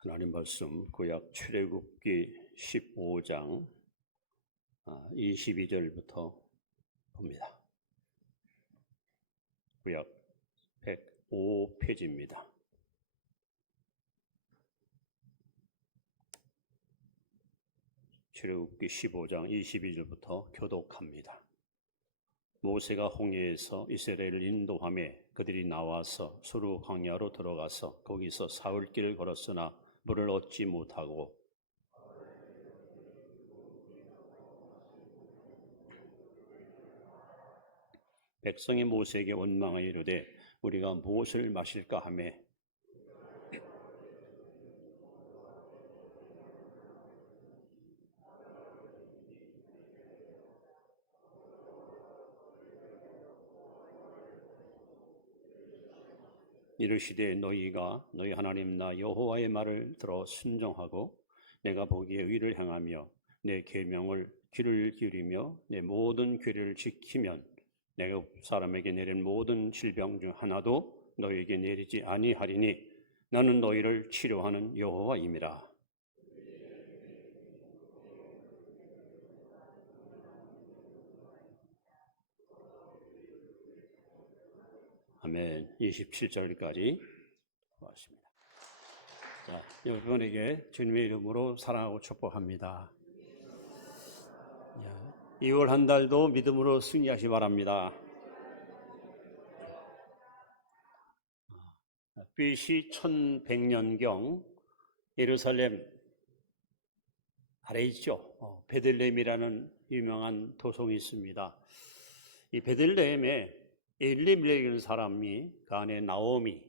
하나님 말씀 구약 출애굽기 15장 22절부터 봅니다. 구약 105페이지입니다. 출애굽기 15장 22절부터 교독합니다. 모세가 홍해에서 이스라엘을 인도하며 그들이 나와서 수르 광야로 들어가서 거기서 사흘 길을 걸었으나 물을 얻지 못하고 백성이 모세에게 원망하여 이르되 우리가 무엇을 마실까 하매 이르시되 너희가 너희 하나님 나 여호와의 말을 들어 순종하고 내가 보기에 의를 행하며 내 계명을 귀를 기울이며 내 모든 규례를 지키면 내가 사람에게 내린 모든 질병 중 하나도 너희에게 내리지 아니하리니 나는 너희를 치료하는 여호와임이라. 아멘. 27절까지 왔습니다. 자, 여러분에게 주님의 이름으로 사랑하고 축복합니다. 2월 한 달도 믿음으로 승리하시 바랍니다. BC 1100년경 예루살렘 아래 있죠. 베들레헴이라는 유명한 도성이 있습니다. 이 베들레헴에 엘리멜렉이라는 사람이 그 안에 나오미,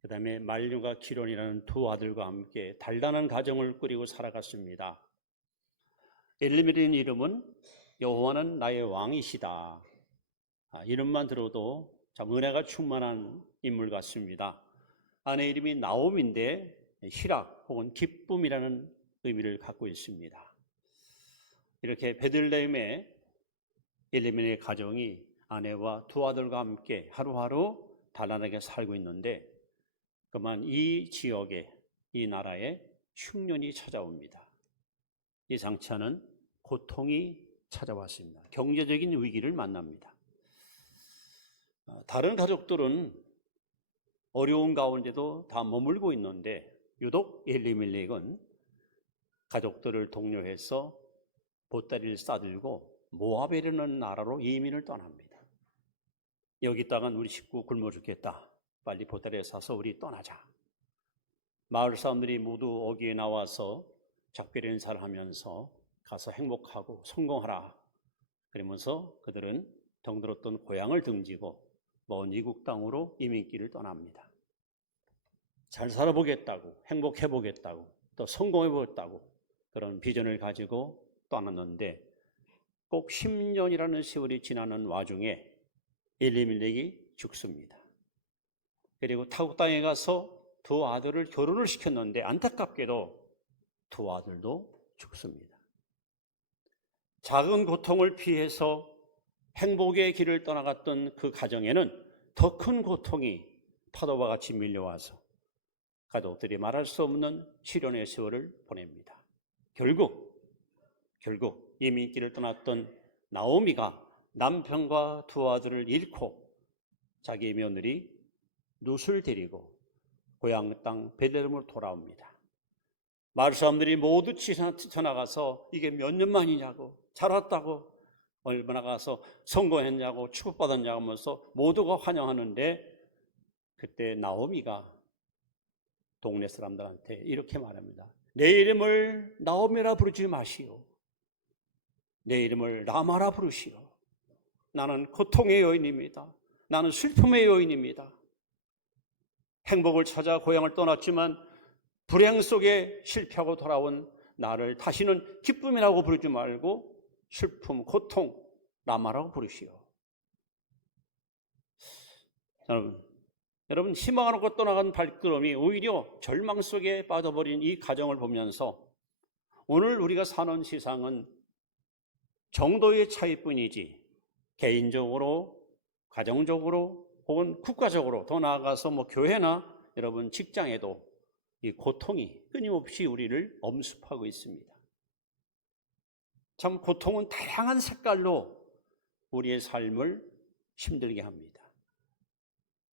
그 다음에 말류가 기론이라는 두 아들과 함께 단단한 가정을 꾸리고 살아갔습니다. 엘리멜렉의 이름은 여호와는 나의 왕이시다. 이름만 들어도 참 은혜가 충만한 인물 같습니다. 아내 이름이 나옴인데 희락 혹은 기쁨이라는 의미를 갖고 있습니다. 이렇게 베들레헴의 엘리멜렉의 가정이 아내와 두 아들과 함께 하루하루 단란하게 살고 있는데 그만 이 지역에, 이 나라에 흉년이 찾아옵니다. 이 장차는 고통이 찾아왔습니다. 경제적인 위기를 만납니다. 다른 가족들은 어려운 가운데도 다 머물고 있는데 유독 엘리멜렉은 가족들을 독려해서 보따리를 싸들고 모압이라는 나라로 이민을 떠납니다. 여기 땅은 우리 식구 굶어 죽겠다. 빨리 보따리에 싸서 우리 떠나자. 마을 사람들이 모두 어귀에 나와서 작별 인사를 하면서 가서 행복하고 성공하라. 그러면서 그들은 덩들었던 고향을 등지고 먼 이국 땅으로 이민길을 떠납니다. 잘 살아보겠다고, 행복해보겠다고, 또 성공해보겠다고 그런 비전을 가지고 떠났는데 꼭 10년이라는 세월이 지나는 와중에 엘리멜렉이 죽습니다. 그리고 타국 땅에 가서 두 아들을 결혼을 시켰는데 안타깝게도 두 아들도 죽습니다. 작은 고통을 피해서 행복의 길을 떠나갔던 그 가정에는 더 큰 고통이 파도와 같이 밀려와서 가족들이 말할 수 없는 시련의 세월을 보냅니다. 결국 이민길을 떠났던 나오미가 남편과 두 아들을 잃고 자기 며느리 룻을 데리고 고향 땅 베들레헴으로 돌아옵니다. 마을 사람들이 모두 쳐나가서 이게 몇 년 만이냐고, 잘 왔다고, 얼마나 가서 성공했냐고, 축복받았냐고 하면서 모두가 환영하는데 그때 나오미가 동네 사람들한테 이렇게 말합니다. 내 이름을 나오미라 부르지 마시오. 내 이름을 라마라 부르시오. 나는 고통의 여인입니다. 나는 슬픔의 여인입니다. 행복을 찾아 고향을 떠났지만 불행 속에 실패하고 돌아온 나를 다시는 기쁨이라고 부르지 말고 슬픔, 고통, 라마라고 부르시오. 여러분 희망을 얻고 떠나간 발걸음이 오히려 절망 속에 빠져버린 이 가정을 보면서 오늘 우리가 사는 세상은 정도의 차이뿐이지 개인적으로, 가정적으로 혹은 국가적으로 더 나아가서 교회나 여러분 직장에도 이 고통이 끊임없이 우리를 엄습하고 있습니다. 참 고통은 다양한 색깔로 우리의 삶을 힘들게 합니다.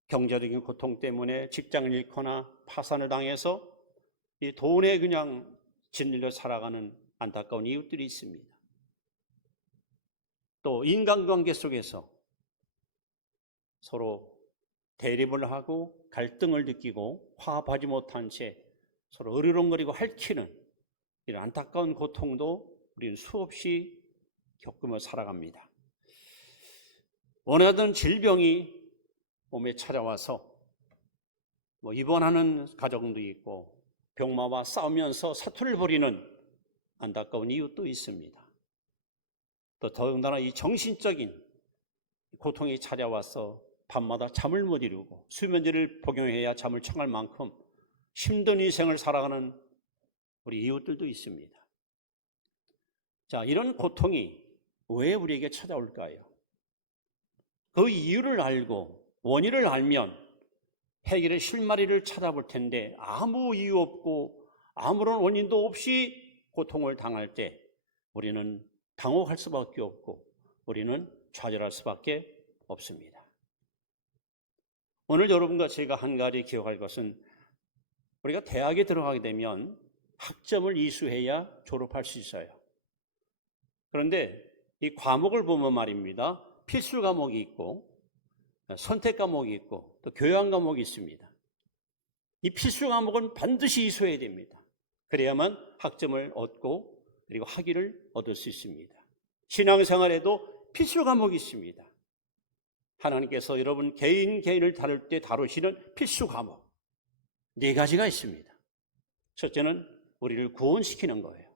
경제적인 고통 때문에 직장을 잃거나 파산을 당해서 이 돈에 그냥 짓눌려 살아가는 안타까운 이웃들이 있습니다. 또 인간관계 속에서 서로 대립을 하고 갈등을 느끼고 화합하지 못한 채 서로 으르렁거리고 핥히는 이런 안타까운 고통도 우리는 수없이 겪으며 살아갑니다. 원하던 질병이 몸에 찾아와서 입원하는 가정도 있고 병마와 싸우면서 사투를 벌이는 안타까운 이웃도 있습니다. 또 더군다나 이 정신적인 고통이 찾아와서 밤마다 잠을 못 이루고 수면제를 복용해야 잠을 청할 만큼 힘든 인생을 살아가는 우리 이웃들도 있습니다. 자, 이런 고통이 왜 우리에게 찾아올까요? 그 이유를 알고 원인을 알면 해결의 실마리를 찾아볼 텐데 아무 이유 없고 아무런 원인도 없이 고통을 당할 때 우리는 당혹할 수밖에 없고 우리는 좌절할 수밖에 없습니다. 오늘 여러분과 제가 한 가지 기억할 것은 우리가 대학에 들어가게 되면 학점을 이수해야 졸업할 수 있어요. 그런데 이 과목을 보면 말입니다. 필수 과목이 있고 선택 과목이 있고 또 교양 과목이 있습니다. 이 필수 과목은 반드시 이수해야 됩니다. 그래야만 학점을 얻고 그리고 학위를 얻을 수 있습니다. 신앙생활에도 필수 과목이 있습니다. 하나님께서 여러분 개인을 다룰 때 다루시는 필수 과목 4가지가 있습니다. 첫째는 우리를 구원시키는 거예요.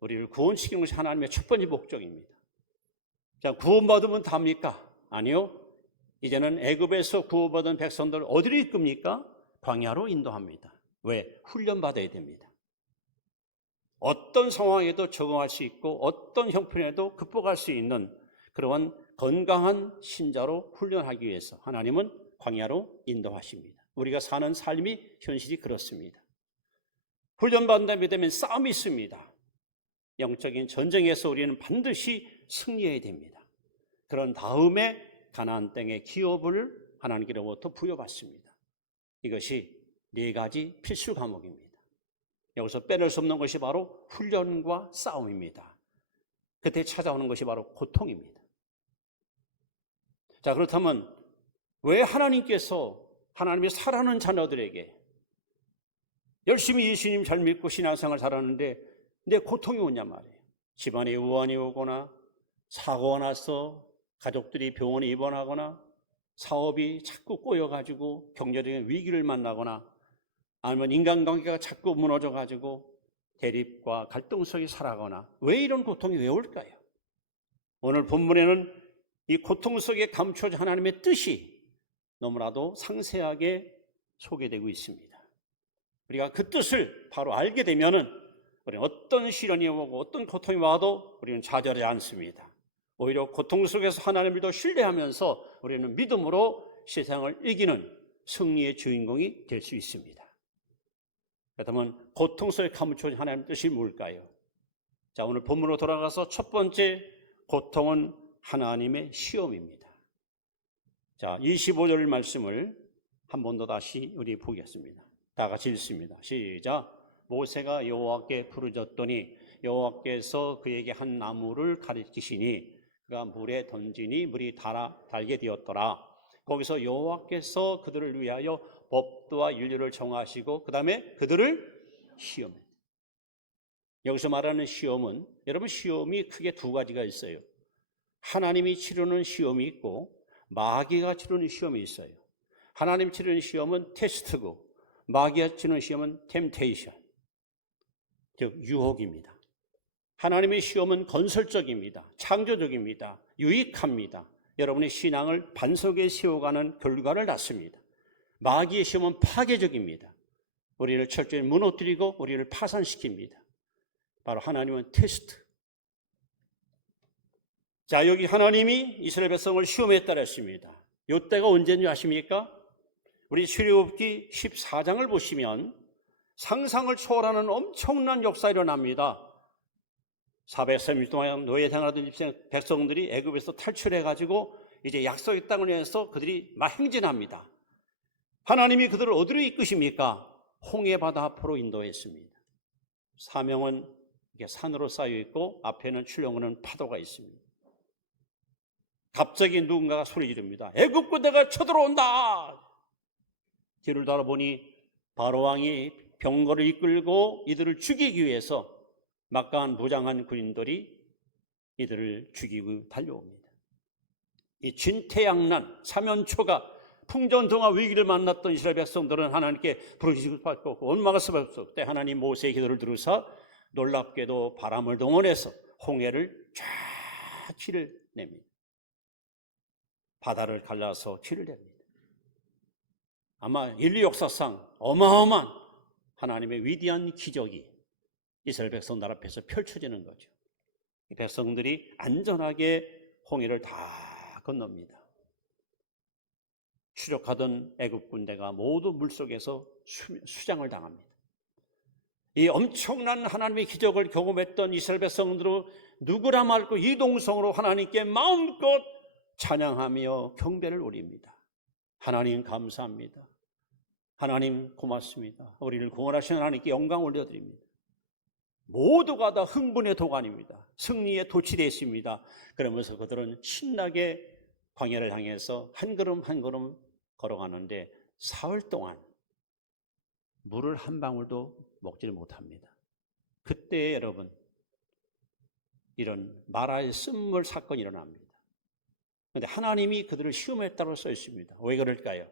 우리를 구원시키는 것이 하나님의 첫 번째 목적입니다. 자, 구원받으면 답니까? 아니요. 이제는 애굽에서 구원받은 백성들 어디로 이끕니까? 광야로 인도합니다. 왜? 훈련받아야 됩니다. 어떤 상황에도 적응할 수 있고 어떤 형편에도 극복할 수 있는 그러한 건강한 신자로 훈련하기 위해서 하나님은 광야로 인도하십니다. 우리가 사는 삶이 현실이 그렇습니다. 훈련받는다고 되면 싸움이 있습니다. 영적인 전쟁에서 우리는 반드시 승리해야 됩니다. 그런 다음에 가나안 땅의 기업을 하나님께로부터 부여받습니다. 이것이 4가지 필수 과목입니다. 여기서 빼낼 수 없는 것이 바로 훈련과 싸움입니다. 그때 찾아오는 것이 바로 고통입니다. 자, 그렇다면 왜 하나님께서 하나님의 사랑하는 자녀들에게 열심히 예수님 잘 믿고 신앙생활 잘하는데 내 고통이 오냐 말이에요. 집안에 우환이 오거나 사고가 나서 가족들이 병원에 입원하거나 사업이 자꾸 꼬여가지고 경제적인 위기를 만나거나 아니면 인간관계가 자꾸 무너져가지고 대립과 갈등 속에 살아가거나 왜 이런 고통이 왜 올까요? 오늘 본문에는 이 고통 속에 감춰진 하나님의 뜻이 너무나도 상세하게 소개되고 있습니다. 우리가 그 뜻을 바로 알게 되면은 우리는 어떤 시련이 오고 어떤 고통이 와도 우리는 좌절하지 않습니다. 오히려 고통 속에서 하나님을 더 신뢰하면서 우리는 믿음으로 세상을 이기는 승리의 주인공이 될 수 있습니다. 그렇다면 고통 속에 감춰진 하나님의 뜻이 뭘까요? 자, 오늘 본문으로 돌아가서 첫 번째 고통은 하나님의 시험입니다. 자, 25절 말씀을 한 번 더 다시 우리 보겠습니다. 다 같이 읽습니다. 시작. 모세가 여호와께 부르짖더니 여호와께서 그에게 한 나무를 가리키시니 그가 물에 던지니 물이 달게 되었더라. 거기서 여호와께서 그들을 위하여 법도와 윤례를 정하시고 그 다음에 그들을 시험합니다. 여기서 말하는 시험은 여러분 시험이 크게 2가지가 있어요. 하나님이 치르는 시험이 있고 마귀가 치르는 시험이 있어요. 하나님 치르는 시험은 테스트고 마귀가 치르는 시험은 템테이션, 즉 유혹입니다. 하나님의 시험은 건설적입니다. 창조적입니다. 유익합니다. 여러분의 신앙을 반석에 세워가는 결과를 낳습니다. 마귀의 시험은 파괴적입니다. 우리를 철저히 무너뜨리고 우리를 파산시킵니다. 바로 하나님은 테스트. 자, 여기 하나님이 이스라엘 백성을 시험했다 했습니다. 이때가 언제인지 아십니까? 우리 출애굽기 14장을 보시면 상상을 초월하는 엄청난 역사가 일어납니다. 430년 동안 노예 생활하던 백성들이 애굽에서 탈출해가지고 이제 약속의 땅을 위해서 그들이 막 행진합니다. 하나님이 그들을 어디로 이끄십니까? 홍해바다 앞으로 인도했습니다. 사명은 산으로 쌓여 있고 앞에는 출렁이는 파도가 있습니다. 갑자기 누군가가 소리 지릅니다. 애굽 군대가 쳐들어온다. 뒤를 돌아보니 바로왕이 병거를 이끌고 이들을 죽이기 위해서 막강한 무장한 군인들이 이들을 죽이고 달려옵니다. 이 진태양난 사면초가 풍전등화 위기를 만났던 이스라엘 백성들은 하나님께 부르짖을 수밖에 없고 원망할 수밖에 없었을 때 하나님 모세의 기도를 들으사 놀랍게도 바람을 동원해서 홍해를 쫙 길을 냅니다. 바다를 갈라서 길을 냅니다. 아마 인류 역사상 어마어마한 하나님의 위대한 기적이 이스라엘 백성들 앞에서 펼쳐지는 거죠. 이 백성들이 안전하게 홍해를 다 건넙니다. 추적하던 애굽 군대가 모두 물속에서 수장을 당합니다. 이 엄청난 하나님의 기적을 경험했던 이스라엘 백성들은 누구라 말고 이동성으로 하나님께 마음껏 찬양하며 경배를 올립니다. 하나님 감사합니다. 하나님 고맙습니다. 우리를 구원하신 하나님께 영광 올려드립니다. 모두가 다 흥분의 도가니입니다. 승리에 도취되어 그러면서 그들은 신나게 광야를 향해서 한 걸음 한 걸음 걸어가는데 사흘 동안 물을 한 방울도 먹지를 못합니다. 그때 여러분 이런 마라의 쓴물 사건이 일어납니다. 그런데 하나님이 그들을 시험했다고 써 있습니다. 왜 그럴까요?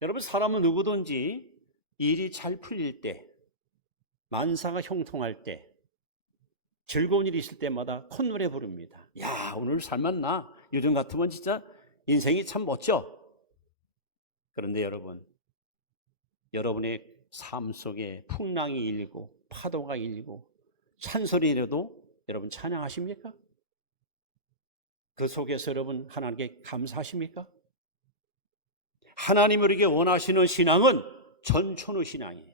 여러분 사람은 누구든지 일이 잘 풀릴 때, 만사가 형통할 때, 즐거운 일이 있을 때마다 콧노래 부릅니다. 야, 오늘 살만나. 요즘 같으면 진짜 인생이 참 멋져. 그런데 여러분, 여러분의 삶 속에 풍랑이 일고 파도가 일고 찬소리라도 여러분 찬양하십니까? 그 속에서 여러분 하나님께 감사하십니까? 하나님 우리에게 원하시는 신앙은 전천후 신앙이에요.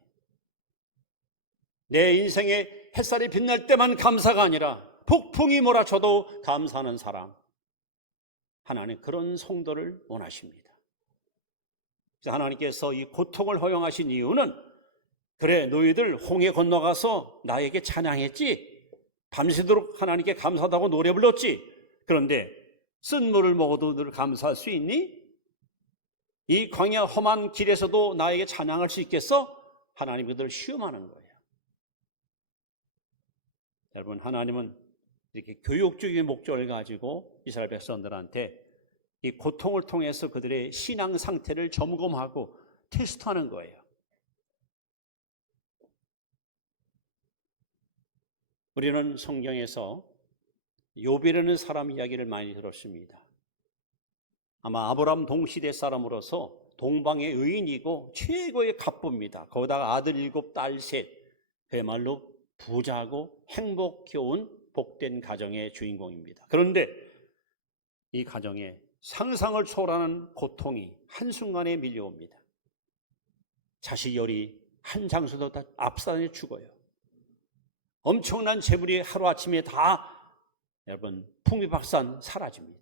내 인생에 햇살이 빛날 때만 감사가 아니라 폭풍이 몰아쳐도 감사하는 사람, 하나님 그런 성도를 원하십니다. 그래서 하나님께서 이 고통을 허용하신 이유는 그래 너희들 홍해 건너가서 나에게 찬양했지, 밤새도록 하나님께 감사하다고 노래 불렀지, 그런데 쓴 물을 먹어도 늘 감사할 수 있니? 이 광야 험한 길에서도 나에게 찬양할 수 있겠어? 하나님 그들을 시험하는 거예요. 여러분 하나님은 이렇게 교육적인 목적을 가지고 이스라엘 백성들한테 이 고통을 통해서 그들의 신앙 상태를 점검하고 테스트하는 거예요. 우리는 성경에서 욥이라는 사람 이야기를 많이 들었습니다. 아마 아브라함 동시대 사람으로서 동방의 의인이고 최고의 갑부입니다. 거기다가 아들 7, 딸 3, 그야말로 부자고 행복해온 복된 가정의 주인공입니다. 그런데 이 가정에 상상을 초월하는 고통이 한순간에 밀려옵니다. 자식 열이 한 장소도 다 압사해 죽어요. 엄청난 재물이 하루아침에 다 여러분 풍비박산 사라집니다.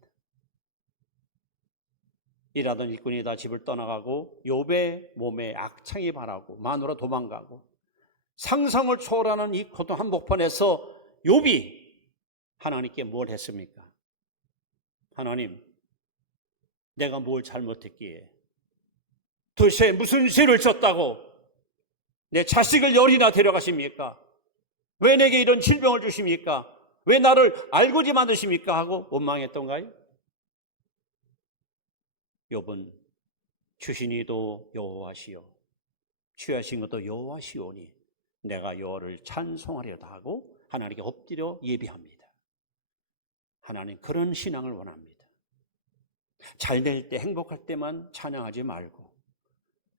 일하던 일꾼이 다 집을 떠나가고 욥의 몸에 악창이 발하고 마누라 도망가고 상상을 초월하는 이 고통 한복판에서 욥이 하나님께 뭘 했습니까? 하나님, 내가 뭘 잘못했기에 도대체 무슨 죄를 졌다고 내 자식을 열이나 데려가십니까? 왜 내게 이런 질병을 주십니까? 왜 나를 알고지 만드십니까? 하고 원망했던가요? 욥은 주신 이도 여호와시요 취하신 것도 여호와시오니 내가 여호와를 찬송하려다 하고 하나님께 엎드려 예비합니다. 하나님 그런 신앙을 원합니다. 잘 될 때 행복할 때만 찬양하지 말고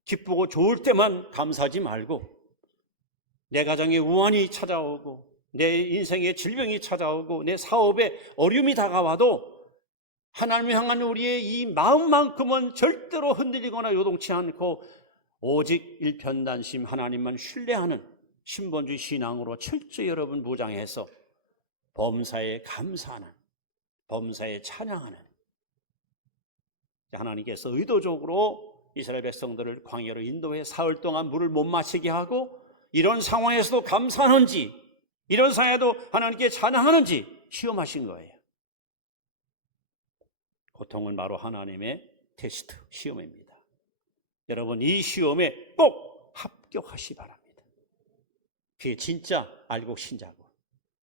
기쁘고 좋을 때만 감사하지 말고 내 가정에 우환이 찾아오고 내 인생에 질병이 찾아오고 내 사업에 어려움이 다가와도 하나님을 향한 우리의 이 마음만큼은 절대로 흔들리거나 요동치 않고 오직 일편단심 하나님만 신뢰하는 신본주의 신앙으로 철저히 여러분 무장해서 범사에 감사하는, 범사에 찬양하는, 하나님께서 의도적으로 이스라엘 백성들을 광야로 인도해 사흘 동안 물을 못 마시게 하고 이런 상황에서도 감사하는지, 이런 상황에도 하나님께 찬양하는지 시험하신 거예요. 고통은 바로 하나님의 테스트, 시험입니다. 여러분, 이 시험에 꼭 합격하시 바랍니다. 그게 진짜 알곡 신자고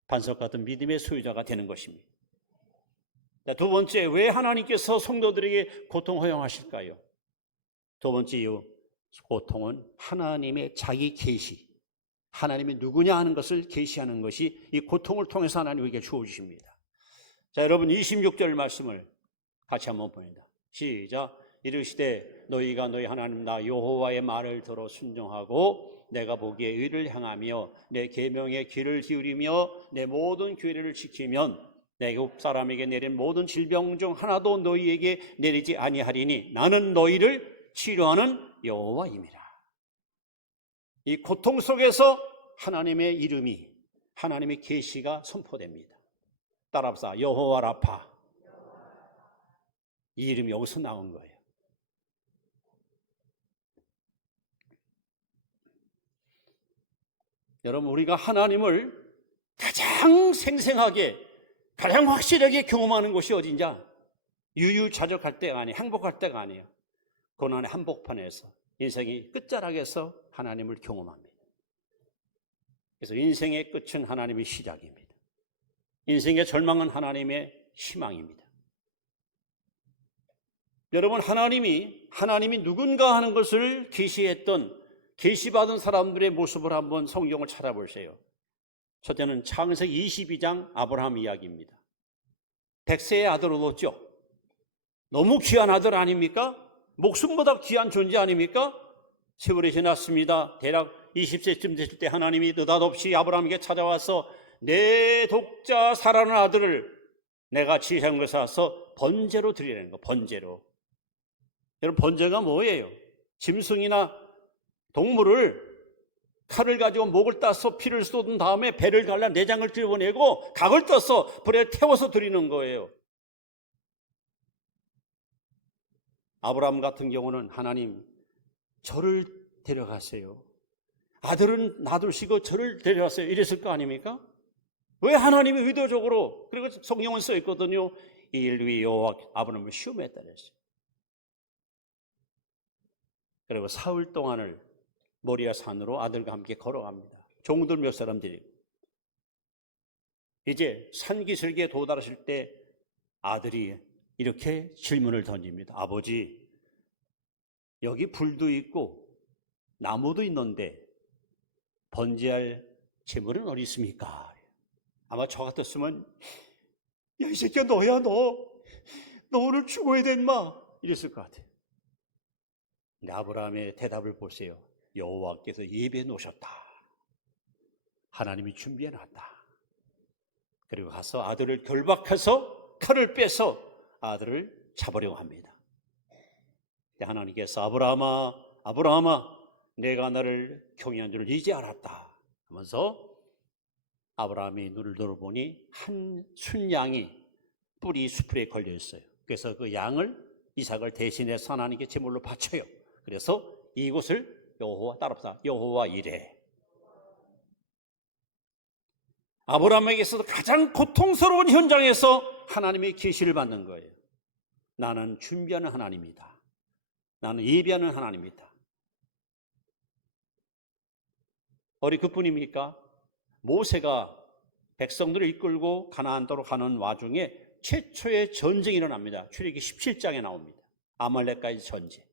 반석 같은 믿음의 소유자가 되는 것입니다. 두 번째, 왜 하나님께서 성도들에게 고통 허용하실까요? 두 번째 이유, 고통은 하나님의 자기 계시, 하나님이 누구냐 하는 것을 계시하는 것이 이 고통을 통해서 하나님에게 주어주십니다. 자, 여러분 26절 말씀을 같이 한번 봅니다. 시작. 이르시되 너희가 너희 하나님 나 여호와의 말을 들어 순종하고 내가 보기에 의를 향하며 내 계명에 귀를 기울이며 내 모든 규례를 지키면 내 애굽 사람에게 내린 모든 질병 중 하나도 너희에게 내리지 아니하리니 나는 너희를 치료하는 여호와임이라. 이 고통 속에서 하나님의 이름이, 하나님의 계시가 선포됩니다. 따라합시다. 여호와 라파. 이 이름이 여기서 나온 거예요. 여러분, 우리가 하나님을 가장 생생하게, 가장 확실하게 경험하는 곳이 어딘가? 유유자적할 때가 아니에요. 행복할 때가 아니에요. 고난의 한복판에서, 인생이 끝자락에서 하나님을 경험합니다. 그래서 인생의 끝은 하나님의 시작입니다. 인생의 절망은 하나님의 희망입니다. 여러분, 하나님이 누군가 하는 것을 계시했던, 계시받은 사람들의 모습을 한번 성경을 찾아보세요. 첫째는 창세기 22장 아브라함 이야기입니다. 100세의 아들을 얻었죠. 너무 귀한 아들 아닙니까? 목숨보다 귀한 존재 아닙니까? 세월이 지났습니다. 대략 20세쯤 됐을 때 하나님이 느닷없이 아브라함에게 찾아와서 내 독자 사랑하는 아들을 내가 지시한 것을 와서 번제로 드리라는 거, 번제로. 여러분, 번제가 뭐예요? 짐승이나 동물을 칼을 가지고 목을 따서 피를 쏟은 다음에 배를 갈라 내장을 뜯어내고 각을 떠서 불에 태워서 드리는 거예요. 아브라함 같은 경우는 하나님, 저를 데려가세요. 아들은 놔두시고 저를 데려가세요. 이랬을 거 아닙니까? 왜 하나님이 의도적으로, 그리고 성경은 써 있거든요. 이 일 위 여호와 아브라함을 시험했다 그랬어요. 그리고 사흘 동안을 모리아 산으로 아들과 함께 걸어갑니다. 종들 몇 사람들이. 이제 산기슭에 도달하실 때 아들이 이렇게 질문을 던집니다. 아버지, 여기 불도 있고 나무도 있는데 번제할 제물은 어디 있습니까? 아마 저 같았으면 야, 이 새끼야, 너야 너 오늘 죽어야 돼 인마, 이랬을 것 같아요. 근데 아브라함의 대답을 보세요. 여호와께서 예비해 놓으셨다. 하나님이 준비해 놨다. 그리고 가서 아들을 결박해서 칼을 빼서 아들을 잡으려고 합니다. 하나님께서 아브라함아 내가 너를 경외한 줄을 이제 알았다 하면서 아브라함이 눈을 들어보니 한 순양이 뿔이 수풀에 걸려 있어요. 그래서 그 양을, 이삭을 대신해서 하나님께 제물로 바쳐요. 그래서 이곳을 여호와, 따라합시다. 여호와 이레. 아브라함에게서도 가장 고통스러운 현장에서 하나님의 계시를 받는 거예요. 나는 준비하는 하나님이다. 나는 예비하는 하나님이다. 어리 그뿐입니까? 모세가 백성들을 이끌고 가나안 땅으로 가는 와중에 최초의 전쟁이 일어납니다. 출애굽기 17장에 나옵니다. 아말렉과의 전쟁.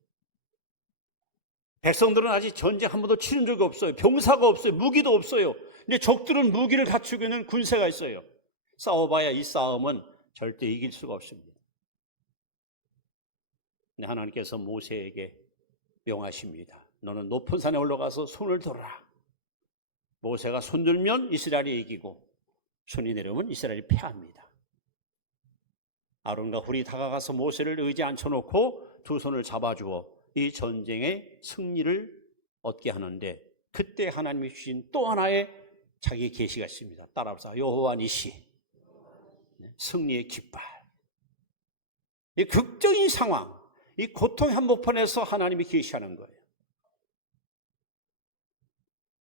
백성들은 아직 전쟁 한 번도 치른 적이 없어요. 병사가 없어요. 무기도 없어요. 근데 적들은 무기를 갖추고 있는 군세가 있어요. 싸워봐야 이 싸움은 절대 이길 수가 없습니다. 근데 하나님께서 모세에게 명하십니다. 너는 높은 산에 올라가서 손을 들어라. 모세가 손 들면 이스라엘이 이기고 손이 내려오면 이스라엘이 패합니다. 아론과 훌이 다가가서 모세를 의지에 앉혀놓고 두 손을 잡아주어 이 전쟁의 승리를 얻게 하는데, 그때 하나님이 주신 또 하나의 자기 계시가 있습니다. 따라합시다. 여호와 니시, 승리의 깃발. 이 극적인 상황, 이 고통의 한복판에서 하나님이 계시하는 거예요.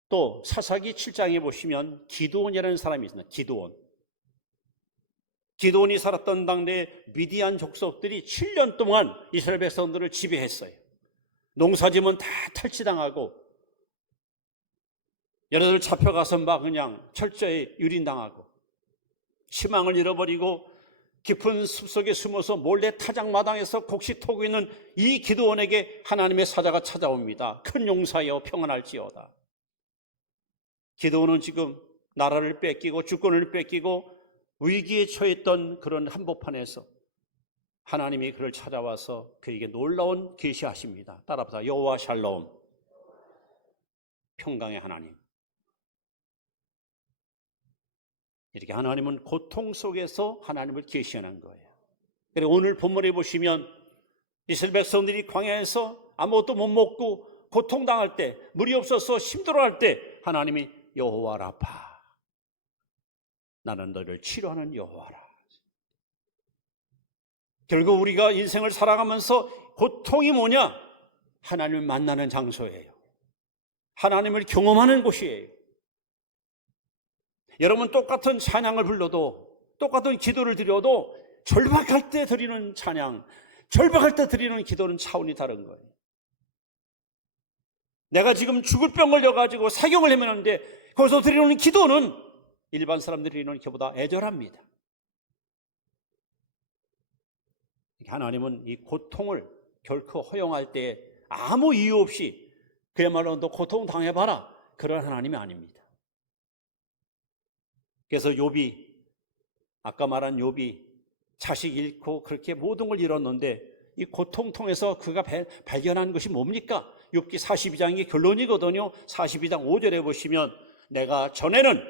또 사사기 7장에 보시면 기드온이라는 사람이 있습니다. 기드온이 살았던 당대에 미디안 족속들이 7년 동안 이스라엘 백성들을 지배했어요. 농사지면 다 탈취당하고, 얘네들 잡혀가서 막 그냥 철저히 유린당하고, 희망을 잃어버리고 깊은 숲속에 숨어서 몰래 타작마당에서 곡식토고 있는 이 기드온에게 하나님의 사자가 찾아옵니다. 큰 용사여 평안할지어다. 기드온은 지금 나라를 뺏기고 주권을 뺏기고 위기에 처했던 그런 한복판에서 하나님이 그를 찾아와서 그에게 놀라운 계시하십니다. 따라합시다. 여호와 샬롬, 평강의 하나님. 이렇게 하나님은 고통 속에서 하나님을 계시하는 거예요. 그리고 오늘 본문에 보시면 이스라엘 백성들이 광야에서 아무것도 못 먹고 고통당할 때, 물이 없어서 힘들어할 때 하나님이 여호와 라파, 나는 너를 치료하는 여호와라. 결국 우리가 인생을 살아가면서 고통이 뭐냐? 하나님을 만나는 장소예요. 하나님을 경험하는 곳이에요. 여러분, 똑같은 찬양을 불러도, 똑같은 기도를 드려도 절박할 때 드리는 찬양, 절박할 때 드리는 기도는 차원이 다른 거예요. 내가 지금 죽을 병 걸려가지고 사경을 헤매는데 거기서 드리는 기도는 일반 사람들이 드리는 기도보다 애절합니다. 하나님은 이 고통을 결코 허용할 때 아무 이유 없이 그야말로 너 고통 당해봐라, 그런 하나님이 아닙니다. 그래서 욥이, 아까 말한 욥이 자식 잃고 그렇게 모든 걸 잃었는데 이 고통 통해서 그가 발견한 것이 뭡니까? 욥기 42장이 결론이거든요. 42장 5절에 보시면 내가 전에는,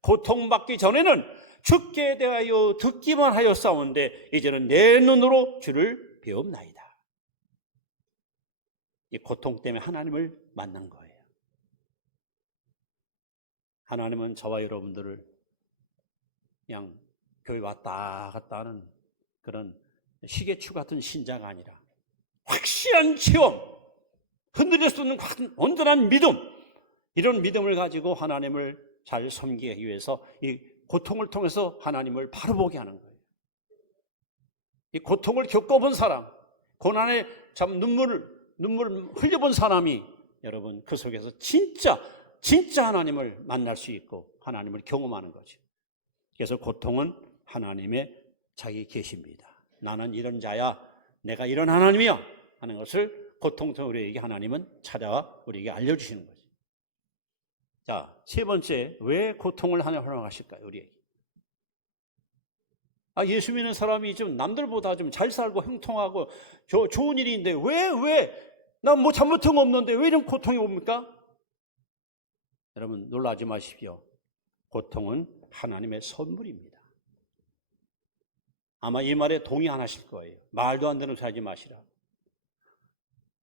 고통받기 전에는 죽게 대하여 듣기만 하였사온데 이제는 내 눈으로 주를 배움나이다. 이 고통 때문에 하나님을 만난 거예요. 하나님은 저와 여러분들을 그냥 교회 왔다 갔다 하는 그런 시계추 같은 신자가 아니라 확실한 체험, 흔들릴 수 없는 온전한 믿음, 이런 믿음을 가지고 하나님을 잘 섬기기 위해서 이 고통을 통해서 하나님을 바로 보게 하는 거예요. 이 고통을 겪어본 사람, 고난에 참 눈물을 흘려본 사람이 여러분 그 속에서 진짜 하나님을 만날 수 있고 하나님을 경험하는 거죠. 그래서 고통은 하나님의 자기 계시입니다. 나는 이런 자야, 내가 이런 하나님이야 하는 것을 고통 통해 우리에게 하나님은 찾아와 우리에게 알려주시는 거죠. 자, 세 번째, 왜 고통을 하나님 허락하실까요, 우리에게? 예수 믿는 사람이 좀 남들보다 좀 잘 살고 형통하고 좋은 일인데 난 뭐 잘못한 거 없는데 왜 이런 고통이 옵니까? 여러분 놀라지 마십시오. 고통은 하나님의 선물입니다. 아마 이 말에 동의 안 하실 거예요. 말도 안 되는 소리 하지 마시라.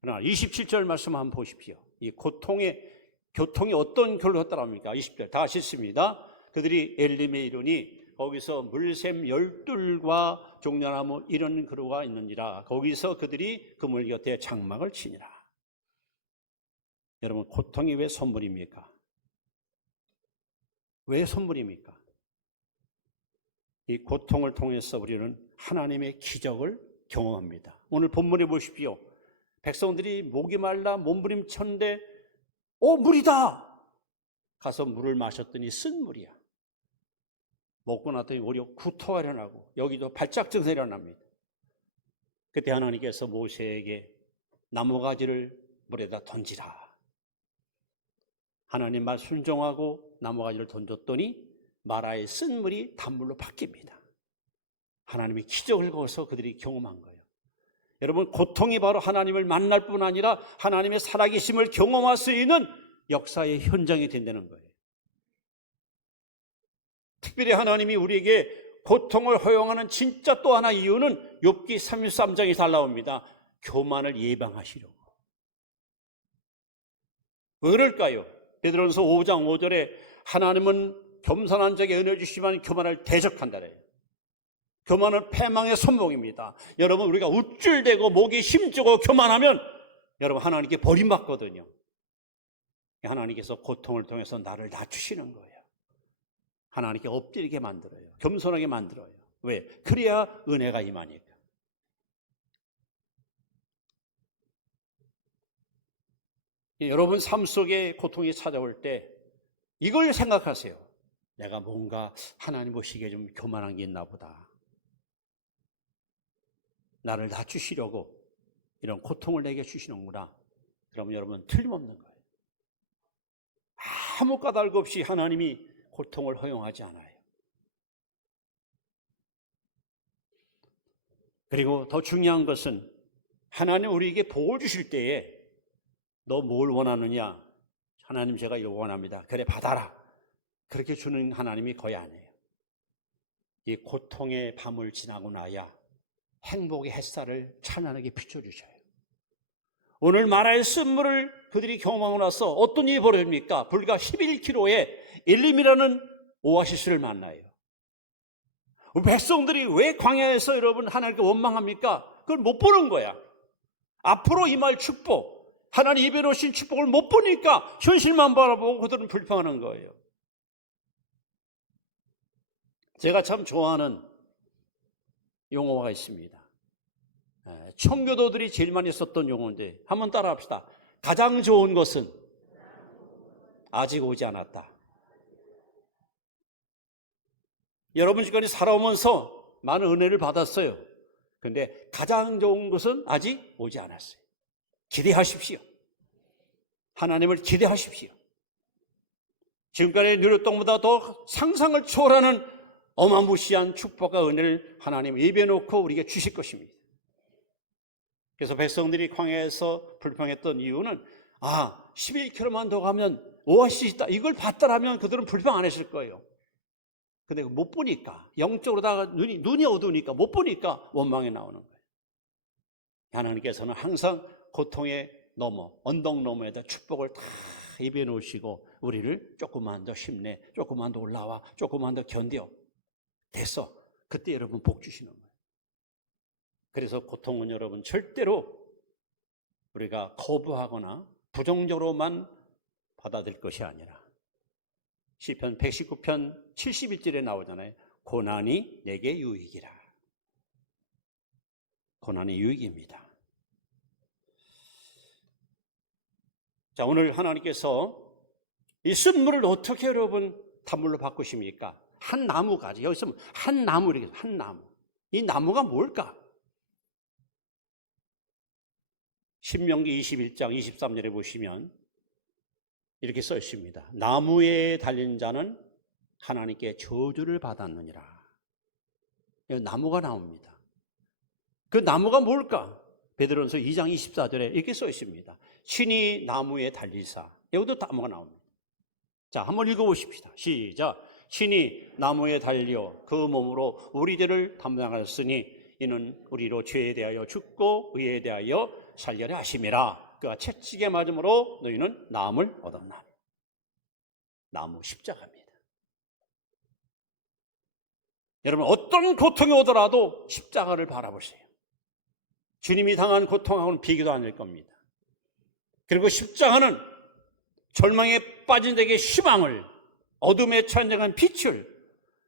그러나 27절 말씀 한번 보십시오. 이 고통이 어떤 결론이었더랍니까? 20절 다 같이 읽습니다. 그들이 엘림에 이르니 거기서 물샘 12과 종려나무 이런 그루가 있느니라. 거기서 그들이 그물 곁에 장막을 치니라. 여러분, 고통이 왜 선물입니까? 왜 선물입니까? 이 고통을 통해서 우리는 하나님의 기적을 경험합니다. 오늘 본문에 보십시오. 백성들이 목이 말라 몸부림쳤는데 물이다! 가서 물을 마셨더니 쓴 물이야. 먹고 났더니 오히려 구토가 일어나고 여기도 발작 증세가 일어납니다. 그때 하나님께서 모세에게 나무가지를 물에다 던지라. 하나님 말 순종하고 나무가지를 던졌더니 마라의 쓴 물이 단물로 바뀝니다. 하나님의 기적을 거서 그들이 경험한 거예요. 여러분, 고통이 바로 하나님을 만날 뿐 아니라 하나님의 살아계심을 경험할 수 있는 역사의 현장이 된다는 거예요. 특별히 하나님이 우리에게 고통을 허용하는 진짜 또 하나 이유는 욥기 33장이 잘 나옵니다. 교만을 예방하시려고. 왜 그럴까요? 베드로전서 5장 5절에 하나님은 겸손한 자에게 은혜 주시지만 교만을 대적한다래요. 교만은 패망의 손목입니다. 여러분, 우리가 우쭐대고 목이 힘주고 교만하면 여러분 하나님께 버림받거든요. 하나님께서 고통을 통해서 나를 낮추시는 거예요. 하나님께 엎드리게 만들어요. 겸손하게 만들어요. 왜? 그래야 은혜가 임하니까. 여러분 삶 속에 고통이 찾아올 때 이걸 생각하세요. 내가 뭔가 하나님 보시기에 좀 교만한 게 있나 보다. 나를 낮추시려고 이런 고통을 내게 주시는구나. 그러면 여러분 틀림없는 거예요. 아무 까닭 없이 하나님이 고통을 허용하지 않아요. 그리고 더 중요한 것은 하나님 우리에게 복을 주실 때에 너 뭘 원하느냐? 하나님 제가 이거 원합니다. 그래 받아라. 그렇게 주는 하나님이 거의 아니에요. 이 고통의 밤을 지나고 나야 행복의 햇살을 찬란하게 비춰주셔요. 오늘 마라의 쓴물을 그들이 경험하고 나서 어떤 일이 벌어집니까? 불과 11km에 엘림이라는 오아시스를 만나요. 백성들이 왜 광야에서 여러분 하나님께 원망합니까? 그걸 못 보는 거야. 앞으로 임할 축복, 하나님 입에 놓으신 축복을 못 보니까 현실만 바라보고 그들은 불평하는 거예요. 제가 참 좋아하는 용어가 있습니다. 청교도들이 제일 많이 썼던 용어인데 한번 따라합시다. 가장 좋은 것은 아직 오지 않았다. 여러분 지금까지 살아오면서 많은 은혜를 받았어요. 그런데 가장 좋은 것은 아직 오지 않았어요. 기대하십시오. 하나님을 기대하십시오. 지금까지 누렸던 것보다 더 상상을 초월하는 어마무시한 축복과 은혜를 하나님 입에 놓고 우리에게 주실 것입니다. 그래서 백성들이 광야에서 불평했던 이유는 11km만 더 가면 오아시스 있다. 이걸 봤다라면 그들은 불평 안 했을 거예요. 근데 못 보니까 영적으로다가 눈이 어두우니까 못 보니까 원망이 나오는 거예요. 하나님께서는 항상 고통에 넘어 언덕 너머에다 축복을 다 입에 놓으시고 우리를 조금만 더 힘내, 조금만 더 올라와, 조금만 더 견뎌. 됐어. 그때 여러분 복 주시는 거예요. 그래서 고통은 여러분 절대로 우리가 거부하거나 부정적으로만 받아들일 것이 아니라 시편 119편 71절에 나오잖아요. 고난이 내게 유익이라. 고난이 유익입니다. 자, 오늘 하나님께서 이 쓴물을 어떻게 여러분 단물로 바꾸십니까? 한 나무가지. 여기서 한 나무 이렇게 한 나무. 이 나무가 뭘까? 신명기 21장 23절에 보시면 이렇게 써 있습니다. 나무에 달린 자는 하나님께 저주를 받았느니라. 나무가 나옵니다. 그 나무가 뭘까? 베드로전서 2장 24절에 이렇게 써 있습니다. 신이 나무에 달리사. 여기도 나무가 나옵니다. 자, 한번 읽어보십시다. 시작. 신이 나무에 달려 그 몸으로 우리 죄를 담당하였으니 이는 우리로 죄에 대하여 죽고 의에 대하여 살려야 하심이라. 그가 채찍에 맞음으로 너희는 나음을 얻었나니. 나무 십자가입니다. 여러분 어떤 고통이 오더라도 십자가를 바라보세요. 주님이 당한 고통하고는 비교도 안 될 겁니다. 그리고 십자가는 절망에 빠진 자에게 희망을, 어둠에 찬정한 빛을,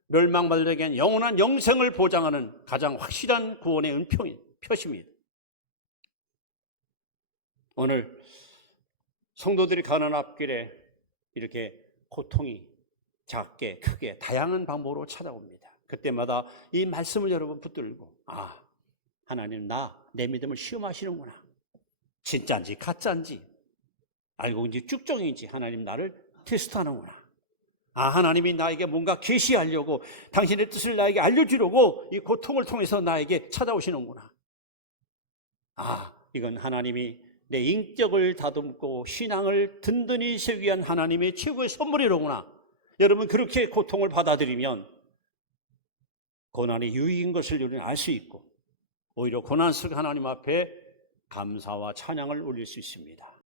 멸망받을 자에게는 영원한 영생을 보장하는 가장 확실한 구원의 표시입니다. 오늘 성도들이 가는 앞길에 이렇게 고통이 작게 크게 다양한 방법으로 찾아옵니다. 그때마다 이 말씀을 여러분 붙들고 하나님 내 믿음을 시험하시는구나. 진짜인지 가짜인지 알고인지 쭉정인지 하나님 나를 테스트하는구나. 하나님이 나에게 뭔가 계시하려고 당신의 뜻을 나에게 알려주려고 이 고통을 통해서 나에게 찾아오시는구나. 이건 하나님이 내 인격을 다듬고 신앙을 든든히 세우기 위한 하나님의 최고의 선물이로구나. 여러분 그렇게 고통을 받아들이면 고난이 유익인 것을 우리는 알 수 있고 오히려 고난 속 하나님 앞에 감사와 찬양을 올릴 수 있습니다.